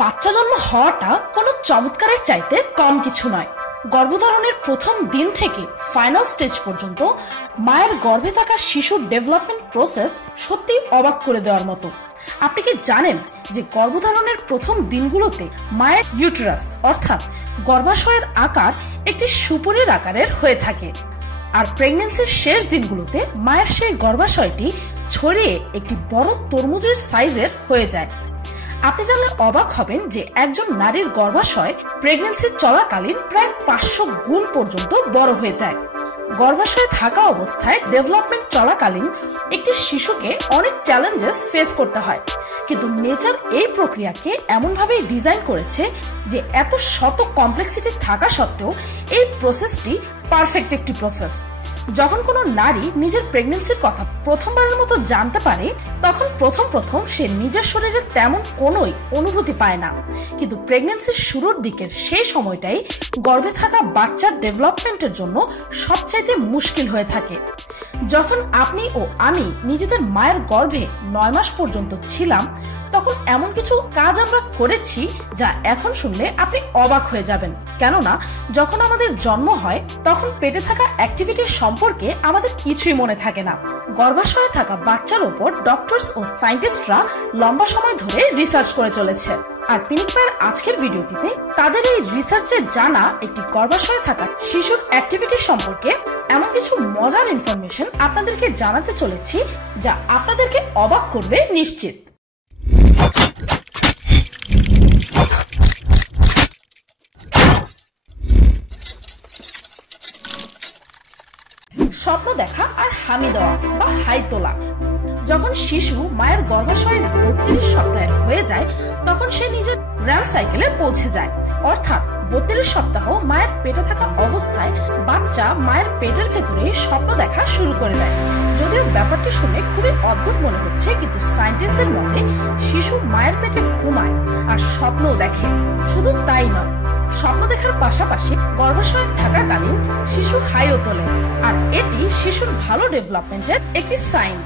বাচ্চা জন্ম হওয়াটা কোনো চমৎকারের চাইতে কম কিছু নয়। গর্ভধারণের প্রথম দিন থেকে ফাইনাল স্টেজ পর্যন্ত মায়ের গর্ভে থাকা শিশুর ডেভেলপমেন্ট প্রসেস সত্যি অবাক করে দেওয়ার মতো। আপনি কি জানেন যে গর্ভধারণের প্রথম দিনগুলোতে মায়ের ইউটেরাস অর্থাৎ গর্ভাশয়ের আকার একটি সুপুরির আকারের হয়ে থাকে, আর প্রেগন্যান্সির শেষ দিনগুলোতে মায়ের সেই গর্ভাশয়টি ছড়িয়ে একটি বড় তরমুজের সাইজের হয়ে যায়। আপনি জানলে অবাক হবেন যে একজন নারীর গর্ভাশয় প্রেগন্যান্সি চলাকালীন প্রায় 500 গুণ পর্যন্ত বড় হয়ে যায়। গর্ভাশয়ে থাকা অবস্থায় ডেভেলপমেন্ট চলাকালীন একটি শিশুকে অনেক চ্যালেঞ্জেস ফেস করতে হয়, কিন্তু নেচার এই প্রক্রিয়াকে এমনভাবেই ডিজাইন করেছে যে এত শত কমপ্লেক্সিটি থাকা সত্ত্বেও এই প্রসেসটি পারফেক্ট একটি প্রসেস। যখন কোনো নারী নিজের প্রেগন্যান্সির কথা প্রথমবারের মতো জানতে পারে, তখন প্রথম সে নিজের শরীরে তেমন কোনোই অনুভূতি পায় না, কিন্তু প্রেগন্যান্সির শুরুর দিকের সেই সময়টাই গর্ভে থাকা বাচ্চার ডেভেলপমেন্টের জন্য সবচাইতে মুশকিল হয়ে থাকে। যখন আপনি ও আমি নিজেদের মায়ের গর্ভে 9 মাস পর্যন্ত ছিলাম, তখন এমন কিছু কাজ আমরা করেছি যা এখন শুনলে আপনি অবাক হয়ে যাবেন। কেননা যখন আমাদের জন্ম হয় তখন পেটে থাকা অ্যাক্টিভিটির সম্পর্কে আমাদের কিছুই মনে থাকে না। গর্ভাশয়ে থাকা বাচ্চার উপর ডক্টরস ও সায়েন্টিস্টরা লম্বা সময় ধরে রিসার্চ করে চলেছে, আর পিনিকপায়ের আজকের ভিডিওটিতে তাদের এই রিসার্চে জানা একটি গর্ভাশয়ে থাকা শিশুর অ্যাক্টিভিটি সম্পর্কে এমন কিছু মজার ইনফরমেশন আপনাদেরকে জানাতে চলেছি যা আপনাদেরকে অবাক করবে নিশ্চিত। স্বপ্ন দেখা আর হামি দেওয়া বা হাই তোলা। যখন শিশু মায়ের গর্ভাশয়ে 32 সপ্তাহের হয়ে যায়, তখন সে নিজের র্যাম সাইকেলে পৌঁছে যায়, অর্থাৎ 32 সপ্তাহ মায়ের পেটে থাকা অবস্থায় বাচ্চা মায়ের পেটের ভেতরে স্বপ্ন দেখা শুরু করে দেয়। যদিও ব্যাপারটি শুনে খুবই অদ্ভুত মনে হচ্ছে, কিন্তু সায়েন্টিস্টদের মতে শিশু মায়ের পেটে ঘুমায় আর স্বপ্নও দেখে। শুধু তাই নয়, স্বপ্ন দেখার পাশাপাশি গর্ভাশয়ে থাকাকালীন শিশু হাইও তোলে, আর এটি শিশুর ভালো ডেভেলপমেন্টের একটি সাইন।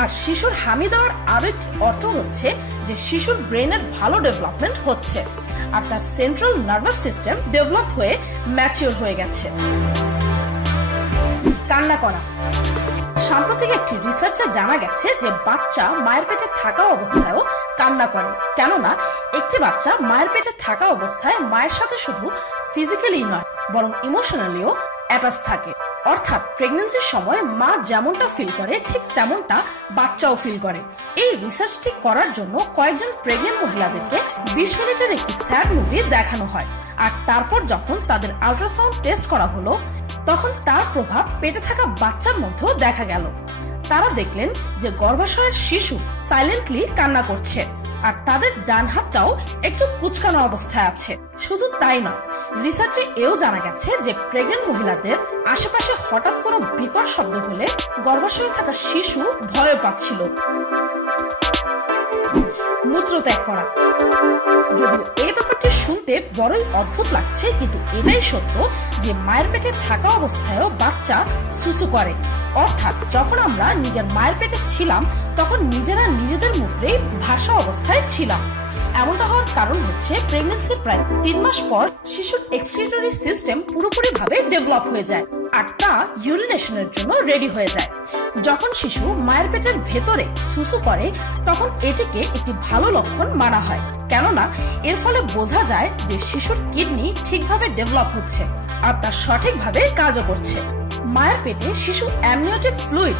আর শিশুর হামি দেওয়ার আরো একটি অর্থ হচ্ছে যে শিশুর ব্রেনের ভালো ডেভেলপমেন্ট হচ্ছে আর তার সেন্ট্রাল নার্ভাস সিস্টেম ডেভেলপ হয়ে ম্যাচিওর হয়ে গেছে। কান্না করা। সাম্প্রতিক একটি রিসার্চে জানা গেছে যে বাচ্চা মায়ের পেটে থাকা অবস্থায়ও কান্না করে, কেননা একটি বাচ্চা মায়ের পেটে থাকা অবস্থায় মায়ের সাথে শুধু ফিজিক্যালি নয় বরং ইমোশনালিও অ্যাটাচ থাকে। অর্থাৎ প্রেগন্যান্সির সময় মা যেমনটা ফিল করে ঠিক তেমনটা বাচ্চাও ফিল করে। এই রিসার্চটি করার জন্য কয়েকজন প্রেগন্যান্ট মহিলাদেরকে 20 মিনিটের একটি স্যাড মুভি দেখানো হয়, আর তারপর যখন তাদের আল্ট্রাসাউন্ড টেস্ট করা হলো, তখন তার প্রভাব পেটে থাকা বাচ্চার মধ্যেও দেখা গেল। তারা দেখলেন যে গর্ভাশয়ের শিশু সাইলেন্টলি কান্না করছে, আর তাদের ডান হাতটাও একটু কুঁচকানো অবস্থায় আছে। শুধু তাই নয়, রিসার্চে এও জানা গেছে যে প্রেগন্যান্ট মহিলাদের আশেপাশে হঠাৎ কোনো বিকট শব্দ হলে গর্ভাশয়ে থাকা শিশু ভয় পাচ্ছিল। মূত্রত্যাগ করা। যদিও এই ব্যাপারটি শুনতে বড়ই অদ্ভুত লাগছে, কিন্তু এটাই সত্য যে মায়ের পেটে থাকা অবস্থায়ও বাচ্চা সুসু করে। অর্থাৎ যখন আমরা নিজের মায়ের পেটে ছিলাম তখন নিজেরা নিজেদের মূত্রে ভাসা অবস্থায় ছিলাম। এমনটা হওয়ার কারণ হচ্ছে প্রেগন্যান্সির প্রায় 3 মাস পর শিশুর এক্সক্রিটরি সিস্টেম পুরোপুরি ভাবে ডেভেলপ হয়ে যায় আর তা ইউরিনেশনের জন্য রেডি হয়ে যায়। যখন শিশু মায়ের পেটের ভেতরে সুসু করে তখন এটিকে একটি ভালো লক্ষণ মানা হয়, কেননা এর ফলে বোঝা যায় যে শিশুর কিডনি ঠিকভাবে ডেভেলপ হচ্ছে আর তা সঠিকভাবে কাজও করছে। মায়ের পেটে শিশু অ্যামনিওটিক ফ্লুইড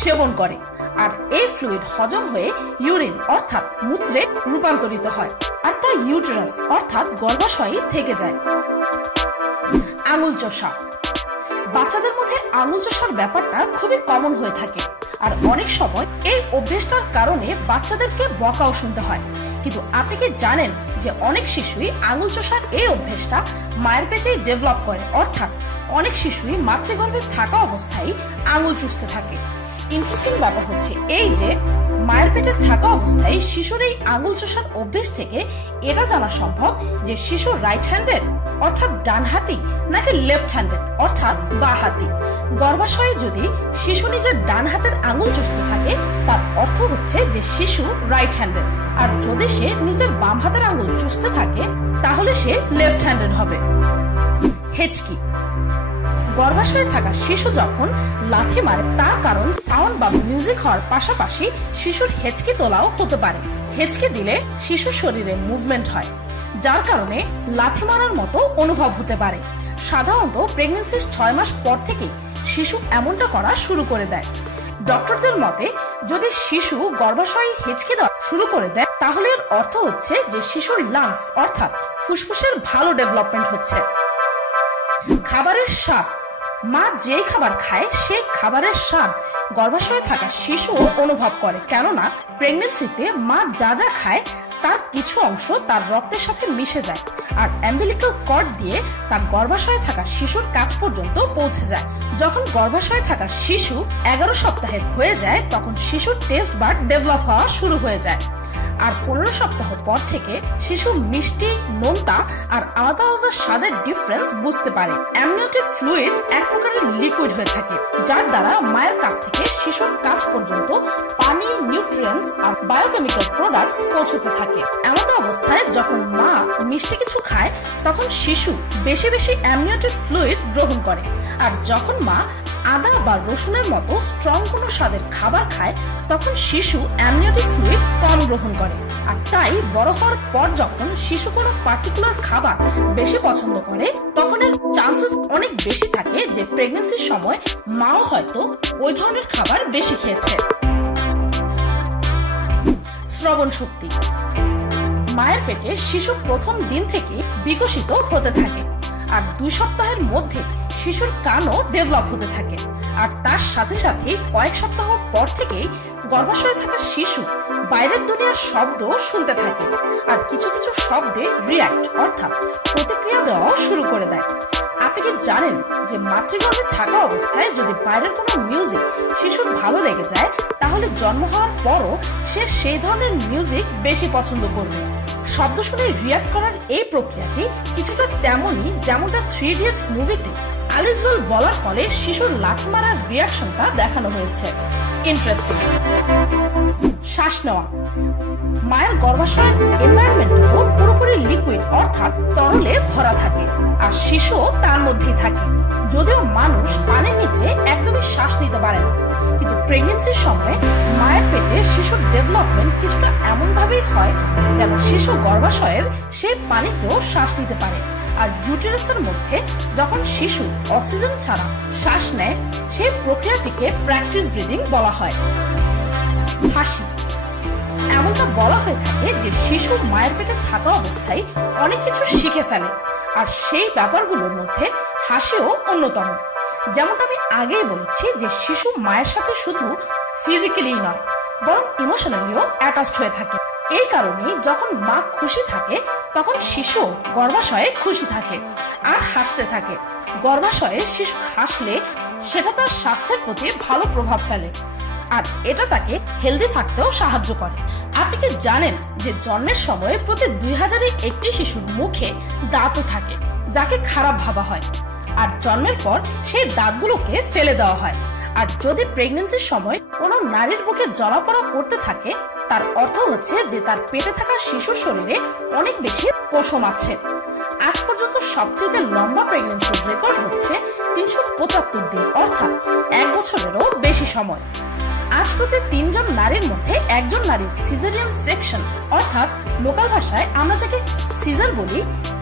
সেবন করে, আর এই ফ্লুইড হজম হয়ে ইউরিন অর্থাৎ মূত্রে রূপান্তরিত হয়, আর তা ইউটেরাস অর্থাৎ গর্ভাশয়ে থেকে যায়। আঙুল চোষা। বাচ্চাদের মধ্যে আঙুল চোষার ব্যাপারটা খুবই কমন হয়ে থাকে, আর অনেক সময় এই অভ্যেসটার কারণে বাচ্চাদেরকে বকাও শুনতে হয়। কিন্তু আপনি কি জানেন যে অনেক শিশুই আঙুল চোষার এই অভ্যেসটা মায়ের পেটেই ডেভেলপ করে, অর্থাৎ অনেক শিশুই মাতৃগর্ভে থাকা অবস্থায় আঙুল চুষতে থাকে। ইন্টারেস্টিং ব্যাপার হচ্ছে এই যে মায়ের পেটে থাকা অবস্থায় শিশুর এই আঙুল চোষার অভ্যেস থেকে এটা জানা সম্ভব যে শিশু রাইট হ্যান্ডেড অর্থাৎ ডান হাতি নাকি লেফট হ্যান্ডেড অর্থাৎ বা হাতি। গর্ভাশয়ে যদি শিশু নিজের ডান হাতের আঙুল চুষতে থাকে তার অর্থ হচ্ছে যে শিশু রাইট হ্যান্ডেড, আর যদি সে নিজের বাম হাতের আঙ্গুল চুষতে থাকে তাহলে সে লেফট হ্যান্ডেড হবে। হেঁচকি। গর্ভাশয়ে থাকা শিশু যখন লাথি মারে তার কারণ সাউন্ড বা মিউজিক হওয়ার পাশাপাশি শিশুর হেঁচকি তোলাও হতে পারে। হেঁচকি দিলে শিশুর শরীরে মুভমেন্ট হয়, যার কারণে লাথি মারার মতো অনুভব হতে পারে। সাধারণত প্রেগন্যান্সির 6 মাস পর থেকেই শিশু এমনটা করা শুরু করে দেয়। ডক্টরদের মতে যদি শিশু গর্ভাশয়ে হেঁচকি দেওয়া শুরু করে দেয় তাহলে এর অর্থ হচ্ছে যে শিশুর লাংস অর্থাৎ ফুসফুসের ভালো ডেভেলপমেন্ট হচ্ছে। খাবারের স্বাদ। মা যেই খাবার খায় সেই খাবারের স্বাদ গর্ভাশয়ে থাকা শিশুও অনুভব করে, কেননা প্রেগন্যান্সিতে মা যা যা খায় তার কিছু অংশ তার রক্তের সাথে মিশে যায় আর অ্যাম্বিলিক্যাল কর্ড দিয়ে তার গর্ভাশয়ে থাকা শিশুর কাছ পর্যন্ত পৌঁছে যায়। যখন গর্ভাশয়ে থাকা শিশু 11 সপ্তাহের হয়ে যায় তখন শিশুর টেস্ট বাড ডেভেলপ হওয়া শুরু হয়ে যায়। আর 15 সপ্তাহ পর থেকে শিশু মিষ্টি, নোনতা আর আলাদা আলাদা স্বাদের ডিফারেন্স বুঝতে পারে। অ্যামনিওটিক ফ্লুইড এক প্রকারের লিকুইড হয়ে থাকে যার দ্বারা মায়ের কাছ থেকে শিশুর কাছ পর্যন্ত পানি, নিউট্রিয়েন্টস আর বায়োকেমিক্যাল প্রোডাক্টস পৌঁছতে থাকে। এমন অবস্থায় যখন মা মিষ্টি কিছু খায় তখন শিশু বেশি বেশি অ্যামনিওটিক ফ্লুইড গ্রহণ করে, আর যখন মা আদা বা রসুনের মতো স্ট্রং কোনো স্বাদের খাবার খায় তখন শিশু অ্যামনিওটিক ফ্লুইড কম গ্রহণ করে। আর তাই বড় হওয়ার পর যখন শিশু কোনো পার্টিকুলার খাবার বেশি পছন্দ করে তখন এর চান্সেস অনেক বেশি থাকে যে প্রেগন্যান্সির সময় মাও হয়তো ওই ধরনের খাবার বেশি খেয়েছে। শ্রবণ শক্তি। মায়ের পেটে শিশু প্রথম দিন থেকে বিকশিত হতে থাকে আর 2 সপ্তাহের মধ্যে শিশুর কানও ডেভেলপ হতে থাকে। আর তার সাথে সাথে কয়েক সপ্তাহ পর থেকেই গর্ভাশয়ে থাকা শিশু বাইরের দুনিয়ার শব্দ শুনতে থাকে আর কিছু কিছু শব্দে রিঅ্যাক্ট অর্থাৎ প্রতিক্রিয়া দেওয়া শুরু করে দেয়। আপনি কি জানেন যে মাতৃগর্ভে থাকা অবস্থায় যদি বাইরের কোনো মিউজিক শিশুর ভালো লেগে যায় তাহলে জন্ম হওয়ার পরও সে সেই ধরনের মিউজিক বেশি পছন্দ করবে। শব্দ শুনে রিঅ্যাক্ট করার এই প্রক্রিয়াটি কিছুটা তেমনই যেমনটা 3 ইডিয়টস মুভিতে অ্যালিস ওয়েল বলার ফলে শিশুর লাথি মারার রিঅ্যাকশনটা দেখানো হয়েছে। ইন্টারেস্টিং। শ্বাস নেওয়া। মায়ের গর্ভাশয়ের এনভায়রনমেন্টটা তো পুরোপুরি লিকুইড অর্থাৎ তরলে ভরা থাকে আর শিশুও তার মধ্যেই থাকে। যদিও মানুষ পানির নিচে একদমই শ্বাস নিতে পারে না, কিন্তু প্রেগন্যান্সির সময় মায়ের পেটে শিশুর ডেভেলপমেন্ট কিছুটা এমন ভাবেই হয় যেন শিশু গর্ভাশয়ের সেই পানিতেও শ্বাস নিতে পারে। আর ইউটেরাসের মধ্যে যখন শিশু অক্সিজেন ছাড়া শ্বাস নেয় সেই প্রক্রিয়াটিকে প্র্যাকটিস ব্রিদিং বলা হয়। হাসি। এমনটা বলা হয়ে থাকে যে শিশু মায়ের পেটে থাকা অবস্থায় অনেক কিছু শিখে ফেলে আর সেই ব্যাপারগুলোর মধ্যে হাসিও অন্যতম। যেমনটা আমি আগেই বলেছি যে শিশু মায়ের সাথে শুধু ফিজিক্যালি নয় বরং ইমোশনালিও অ্যাটাচড হয়ে থাকে। এই কারণে যখন মা খুশি থাকে তখন শিশু গর্ভাশয়ে খুশি থাকে আর হাসতে থাকে। গর্ভাশয়ে শিশু হাসলে সেটা তার স্বাস্থ্যের প্রতি ভালো প্রভাব ফেলে আর এটা তাকে হেলদি থাকতেও সাহায্য করে। আপনি কি জানেন যে জন্মের সময় প্রতি 2000-এ একটি শিশুর মুখে দাঁতও থাকে যাকে খারাপ ভাবা হয়, আর জন্মের পর সেই দাঁতগুলোকে ফেলে দেওয়া হয়। আর যদি প্রেগন্যান্সির সময় কোনো নারীর বুকে জ্বলাপোড়া করতে থাকে তার অর্থ হচ্ছে যে তার পেটে থাকা শিশুর শরীরে অনেক বেশি পশম আছে। আজ পর্যন্ত সবচেয়ে লম্বা প্রেগন্যান্সির রেকর্ড হচ্ছে 375 দিন অর্থাৎ 1 বছরেরও বেশি সময়। আজ প্রতি 3 জন নারীর মধ্যে একজন নারীর সিজারিয়ান সেকশন অর্থাৎ লোকাল ভাষায় আমরা যাকে সিজার বলি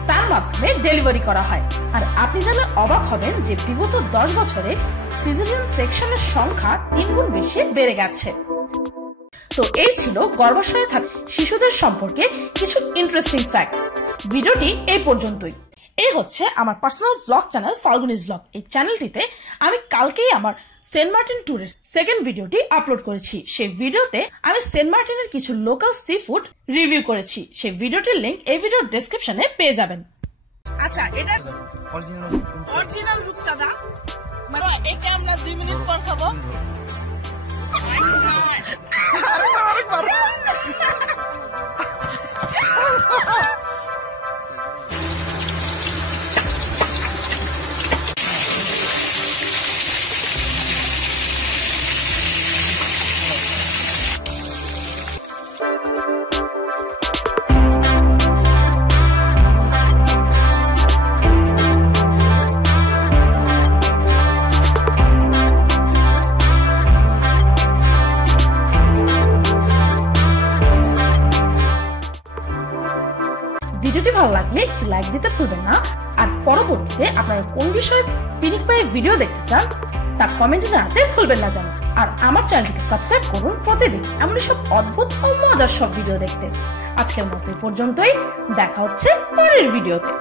তার মাধ্যমে ডেলিভারি করা হয়। আর আপনি জানলে অবাক হবেন যে বিগত 10 বছরে সিজারিয়ান সেকশনের সংখ্যা 3 গুণ বেশি বেড়ে গেছে। তো এই ছিল গর্ভাশয়ে থাকা শিশুদের সম্পর্কে কিছু ইন্টারেস্টিং ফ্যাক্টস। ভিডিওটি এই পর্যন্তই। এই হচ্ছে আমার পার্সোনাল ব্লগ চ্যানেল ফাল্গুনিজ ব্লগ। এই চ্যানেলটিতে আমি কালকেই আমার সেন্ট মার্টিন ট্যুরের সেকেন্ড ভিডিওটি আপলোড করেছি। সেই ভিডিওতে আমি সেন্ট মার্টিনের কিছু লোকাল সি ফুড রিভিউ করেছি। সেই ভিডিওটির লিংক এই ভিডিওর ডেসক্রিপশনে পেয়ে যাবেন। আচ্ছা, এটা অরিজিনাল রূপচাঁদা, মানে এটা আমরা 2 মিনিট পর খাবো। ভালো লাগলে একটি লাইক দিতে ভুলবেন না। আর পরবর্তীতে আপনারা কোন বিষয়ে পিনিক পাইয়ের ভিডিও দেখতে চান তা কমেন্টে জানাতে ভুলবেন না যেন। আর আমার চ্যানেলটিকে সাবস্ক্রাইব করুন প্রতিদিন এমন সব অদ্ভুত ও মজার সব ভিডিও দেখতে। আজকের মতো এই পর্যন্তই, দেখা হচ্ছে পরের ভিডিওতে।